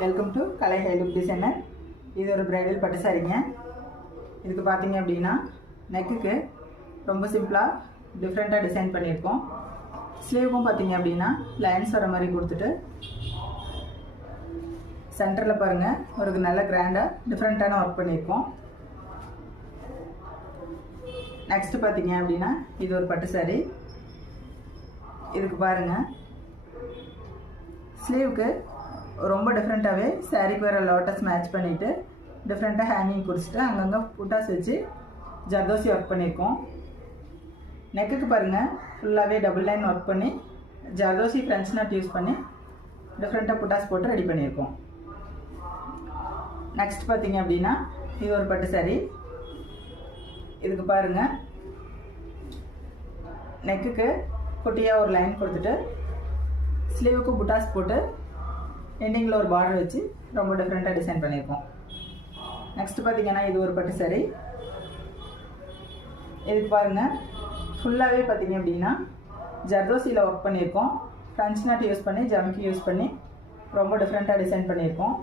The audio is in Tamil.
Welcome to Kalai high look designer. இது ஒரு பிரைடல் பட்டு சாரிங்க. இதுக்கு பார்த்தீங்க அப்படின்னா நெக்குக்கு ரொம்ப சிம்பிளாக டிஃப்ரெண்ட்டாக டிசைன் பண்ணியிருக்கோம். ஸ்லீவுக்கும் பார்த்தீங்க அப்படின்னா லைன்ஸ் வர மாதிரி கொடுத்துட்டு சென்டரில் பாருங்கள் ஒரு நல்ல கிராண்டாக டிஃப்ரெண்ட்டான ஒர்க் பண்ணியிருக்கோம். நெக்ஸ்ட்டு பார்த்தீங்க அப்படின்னா இது ஒரு பட்டு சாரி. இதுக்கு பாருங்கள் ஸ்லீவுக்கு ரொம்ப டிஃப்ரெண்ட்டாகவே சாரீக்கு வேறு லோட்டஸ் மேட்ச் பண்ணிவிட்டு டிஃப்ரெண்ட்டாக ஹேங்கிங் கொடுத்துட்டு அங்கங்கே புட்டாஸ் வச்சு ஜர்தோசி ஒர்க் பண்ணியிருக்கோம். நெக்குக்கு பாருங்கள் ஃபுல்லாகவே டபுள் லைன் ஒர்க் பண்ணி ஜர்தோசி ஃப்ரெஞ்ச் நாட் யூஸ் பண்ணி டிஃப்ரெண்ட்டாக புட்டாஸ் போட்டு ரெடி பண்ணியிருக்கோம். நெக்ஸ்ட் பார்த்தீங்க அப்படின்னா இது ஒரு பட்டு சாரி. இதுக்கு பாருங்கள் நெக்குக்கு குட்டியாக ஒரு லைன் கொடுத்துட்டு ஸ்லீவுக்கு புட்டாஸ் போட்டு எண்டிங்கில் ஒரு பார்டர் வச்சு ரொம்ப டிஃப்ரெண்ட்டாக டிசைன் பண்ணியிருக்கோம். நெக்ஸ்ட் பார்த்தீங்கன்னா இது ஒரு பட்டு சாரி. இதுக்கு பாருங்கள் ஃபுல்லாகவே பார்த்தீங்க அப்படின்னா ஜர்தோசியில் ஒர்க் பண்ணியிருக்கோம். ஃப்ரெஞ்ச் நாட் யூஸ் பண்ணி ஜம்கி யூஸ் பண்ணி ரொம்ப டிஃப்ரெண்ட்டாக டிசைன் பண்ணியிருக்கோம்.